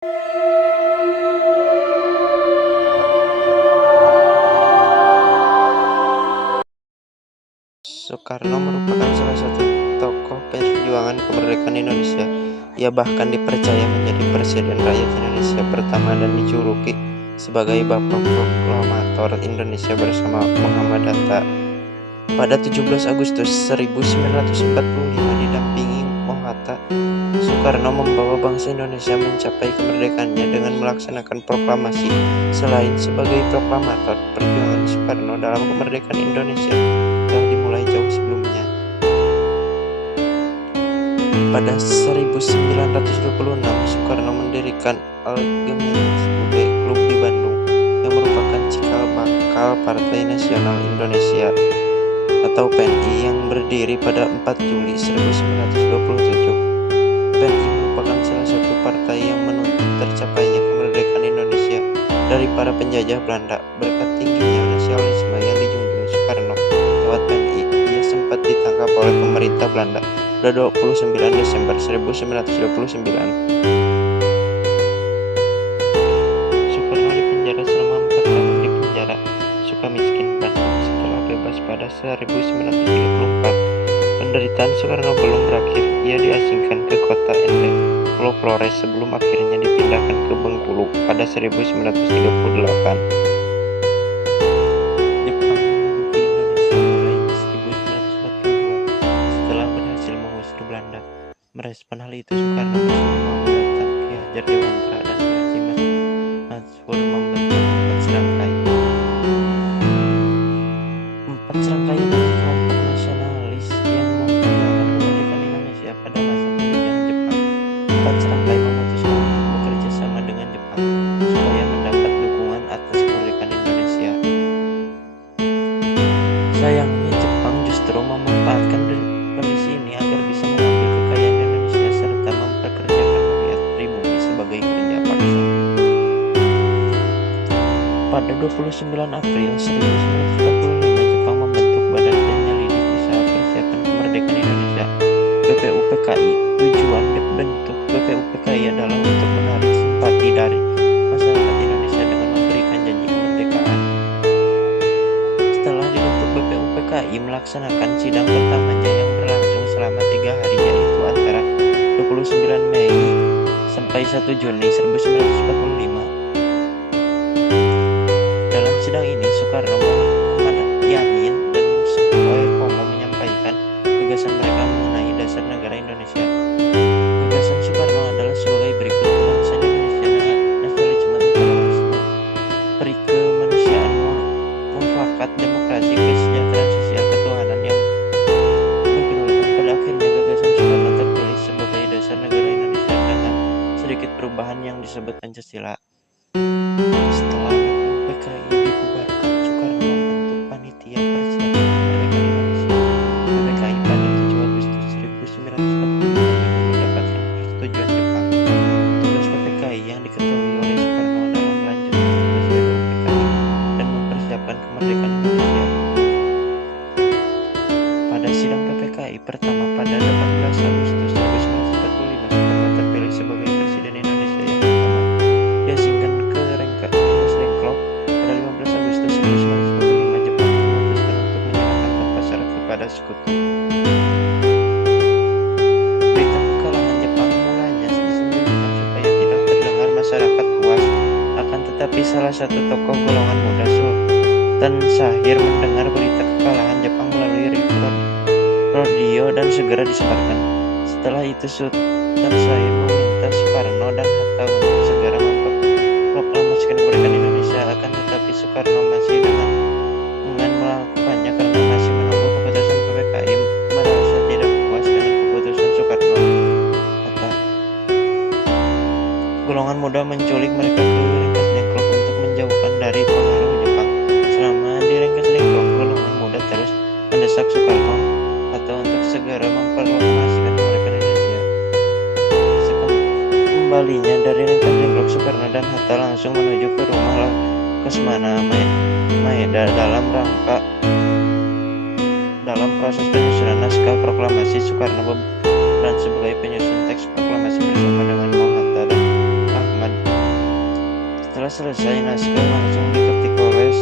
Soekarno merupakan salah satu tokoh perjuangan kemerdekaan Indonesia. Ia bahkan dipercaya menjadi Presiden Rakyat Indonesia pertama dan dijuluki sebagai Bapak Proklamator Indonesia bersama Muhammad Hatta. Pada 17 Agustus 1945 didampingi Hatta, Soekarno membawa bangsa Indonesia mencapai kemerdekaannya dengan melaksanakan proklamasi. Selain sebagai proklamator, perjuangan Soekarno dalam kemerdekaan Indonesia telah dimulai jauh sebelumnya. Pada 1926, Soekarno mendirikan Algemeense Klub di Bandung yang merupakan cikal bakal Partai Nasional Indonesia atau PNI yang berdiri pada 4 Juli 1927. PNI merupakan salah satu partai yang menuntut tercapainya kemerdekaan Indonesia dari para penjajah Belanda. Berkat tingginya nasionalisme yang dijunjung Soekarno lewat PNI, ia sempat ditangkap oleh pemerintah Belanda pada 29 Desember 1929. Soekarno dipenjara selama 4 tahun di penjara Sukamiskin, Bandung. Setelah bebas pada 1934, penderitaan Soekarno belum berakhir. Ia diasingkan ke kota Ende, Pulau Flores, sebelum akhirnya dipindahkan ke Bengkulu pada 1938. Jepang menduduki Indonesia mulai 1942 setelah berhasil mengusir Belanda. Merespon hal itu, Soekarno bersama Muhammad Hatta, Ki Hajar Dewantara, dan Ki Haji Mazhur membentuk empat serangkai dari kelompok nasionalis yang memperjuangkan kemerdekaan Indonesia pada masa penjajahan Jepang. Empat serangkai memutuskan untuk bekerja sama dengan Jepang supaya mendapat dukungan atas kemerdekaan Indonesia. Sayangnya, Jepang justru memanfaatkan kondisi ini agar bisa mengambil kekayaan Indonesia serta memperkerjakan rakyat pribumi sebagai kerja paksa. Pada 29 April 1945, Jepang membentuk Badan Penyelidik Usaha Persiapan Kemerdekaan Indonesia (BPUPKI). Tujuan bentuk BPUPKI adalah untuk menarik simpati dari masyarakat Indonesia dengan memberikan janji kemerdekaan. Setelah dibentuk, BPUPKI melaksanakan sidang pertamanya yang berlangsung selama 3 hari, yaitu antara 29 Mei sampai 1 Juni 1945. Dalam sidang ini, Soekarno, Muhammad Yamin, dan Suhartono menyampaikan gagasan mereka mengenai dasar negara Indonesia. Gagasan Soekarno adalah sebagai berikut: bangsa Indonesia dengan nasionalisme, internasionalisme, peri kemanusiaan, mufakat, demokrasi, kesejahteraan sosial, ketuhanan yang berkedaulatan. Pada akhirnya, gagasan Soekarno terpilih sebagai dasar negara Indonesia dengan sedikit perubahan yang disebut Pancasila. Setelah BPUPKI dibubarkan, Soekarno membentuk Panitia Persiapan Kemerdekaan Indonesia (PPKI) pada 7 Agustus 1945 dengan mendapatkan persetujuan Jepang. Tugas PPKI yang diketahui oleh Soekarno adalah melanjutkan tugas BPUPKI dan mempersiapkan kemerdekaan Indonesia. Pada sidang PPKI pertama pada 18 Agustus 1945, Soekarno terpilih sebagai Presiden Indonesia yang pertama. Diasingkan ke Rengas Dengklok pada 15 Agustus 1945, Jepang memutuskan untuk menyerahkan tanpa syarat kepada sekutu. Berita kekalahan Jepang mulanya disembunyikan supaya tidak terdengar masyarakat puas. Akan tetapi, salah satu tokoh golongan muda, Sultan Syahrir, mendengar berita kekalahan Jepang melalui radio dan segera disebarkan. Setelah itu, Sultan Syahrir meminta Soekarno dan Hatta untuk segera memproklamasikan kemerdekaan Indonesia. Akan tetapi, Soekarno masih dengan melakukannya karena masih menunggu keputusan PPKI. Merasa tidak puas dengan keputusan Soekarno, Hatta, golongan muda menculik mereka ke Rengas Dengklok untuk menjauhkan dari pengaruh Jepang. Selama di Rengas Dengklok, golongan muda terus mendesak Soekarno, Hatta untuk segera memproklamasikan kemerdekaan Indonesia. Kembalinya dari Rengas Dengklok, Soekarno dan Hatta langsung menuju ke rumah Laksamana Maeda dalam proses penyusunan naskah proklamasi. Soekarno berperan sebagai penyusun teks proklamasi bersama dengan Hatta dan Ahmad Setelah selesai, naskah langsung diketik oleh